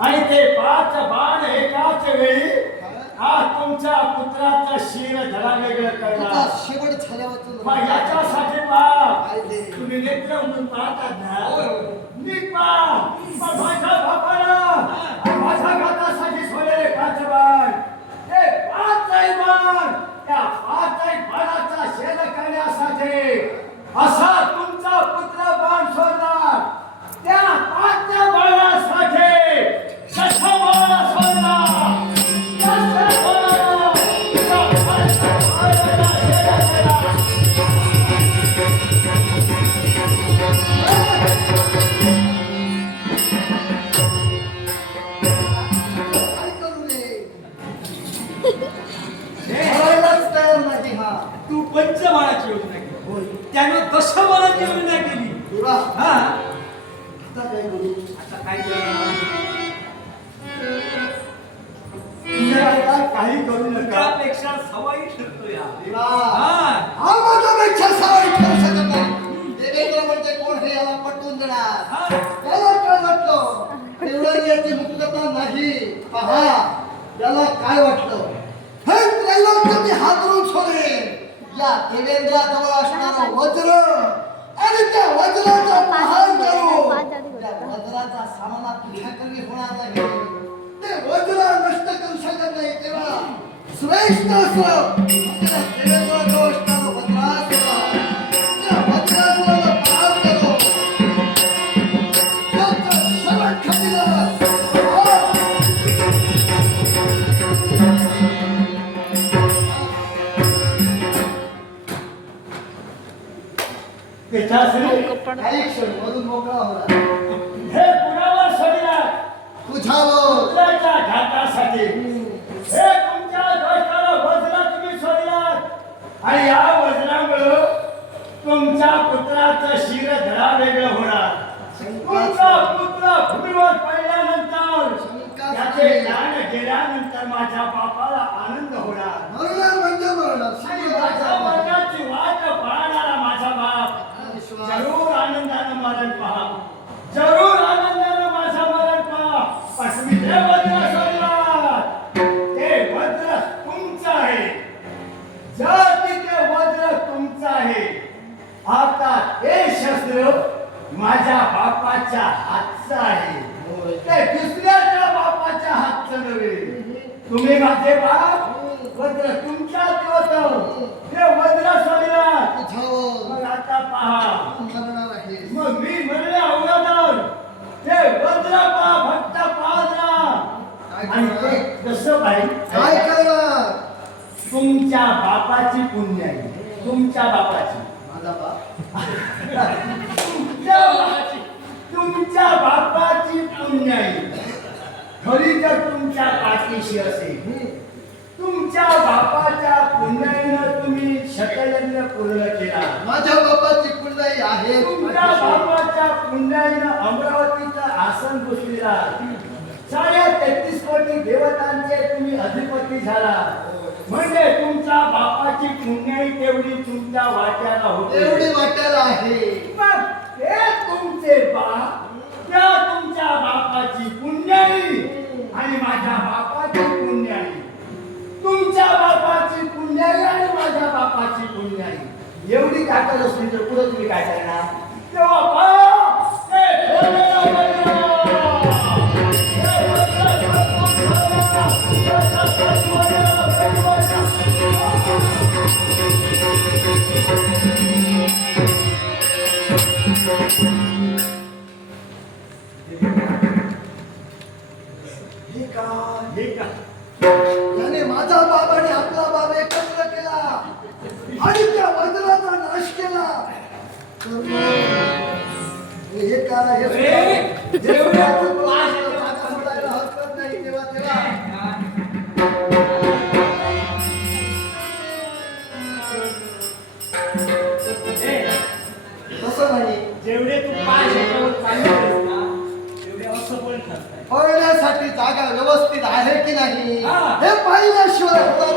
आणि ते 5 बाण एकाच वेळी हा तुमच्या पुत्राचा शिर धडा वेगळं करणार. शेवट झाल्यावर मग याच्यासाठी तुम्ही नेत्र म्हणून पाहतात ना, नीट पहा. मग माझ्या बापाला माझ्या घातासाठी सोडलेले 5 बाण, ते 5 बाण, त्या 5 बाणाचा शेर करण्यासाठी असा तुमचा पुत्र बाण सोडणार. त्या 5 बाणासाठी 6 बाण सोडणार. तू पंचबाणाची योजना केली, त्यानं दशबाणाची योजना केली. हा आता काय करू? आता काय करणार? काही करू नका. त्यापेक्षा सवाई ठरतो या. हा माझ्यापेक्षा सवाई ठरू शकत नाही. देवेंद्र म्हणजे कोण हे याला पटवून देणार. याला काय वाटलं एवढं याची मुक्तता नाही. पहा याला काय वाटलं, हे त्रैलोक्य मी हातरून सोडेन. या देवेंद्राजवळ असणारं वज्र आणि त्या वज्राचा महान करू. त्या वज्राचा सामना तुझ्याकडे होणार नाही. ते वज्र नष्ट करू शकत नाही. तेव्हा श्रेष्ठ असं देवेंद्राजवळ असणारं वज्रास्त्र, त्या वज्रास्त्राला पार करू. त्याचं शेवट खंडिलं. काही क्षण मधून मोकळा होणार. हे कुणावर सोडणार? तुझ्यावर पुत्राच्या घातासाठी. हे तुमच्या दोषाला वज्र तुम्ही सोडलात आणि या वज्रामुळं तुमच्या पुत्राचं शिर धडा वेगळं होणार. तुमचा पुत्र भूमीवर पडल्यानंतर त्याचे ज्ञान गेल्यानंतर माझ्या बापाला आनंद होणार. मरणार म्हणजे मरणार. आणि माझ्या मरणाची वाट पाहणारा माझा बाप जरूर आनंदानं मरण पहा. जरूर आनंदानं माझा मरण पहा. पण तुम्ही जे वज्र सोडलात ते वज्र तुमचं आहे. जर ते वज्र तुमचं आहे, आता हे शस्त्र माझ्या बापाच्या हातचं आहे. ते दुसऱ्याच्या बापाच्या हातचं नव्हे. तुम्ही माझे बाप, वज्र तुमच्यात होतं. ते वज्र सोडलात. मग आता पहा, मग मी म्हणले अवघडर ते वज्र पहा, फक्त पाजरा. आणि ते कसं पाहिजे काय करणार? तुमच्या बापाची पुण्य आहे. तुमच्या बापाची, माझा बाप तुमच्या बापाची पुण्य आहे. खरी जर तुमच्या पाठीशी असेल, तुमच्या बापाच्या पुण्याईनं तुम्ही शकलयज्ञ पूर्ण केला. माझ्या बापाची पुण्याई आहे. तुमच्या बापाच्या पुण्याईनं अमरावतीचं आसन बसलेला. 33 कोटी देवतांचे तुम्ही अधिपती झाला. म्हणजे तुमच्या बापाची पुण्याई तेवढी तुमच्या वाट्याला होते. एवढी वाट्याला आहे. मग ते तुमचे बाप, त्या तुमच्या बापाची पुण्याई आणि माझ्या बापाची पुण्याई, तुमच्या बापाची पुण्याई आणि माझ्या बापाची पुण्याई एवढी ताकद असली तर पुढे तुम्ही काय करणार? तेव्हा त्याने माझा बाप आणि आपला बाप एकत्र केला आणि त्या वज्राचा नाश केला. हे काय हे जेवढ्या तू सोडायला हरकत नाही. तेव्हा तसं नाही. जेवढे तू पाय ह्याच्यावर चालवतेस ना, तेवढे असफल ठरताय. पळण्यासाठी जागा व्यवस्थित आहे की नाही हा. हे पाहिल्याशिवाय होणार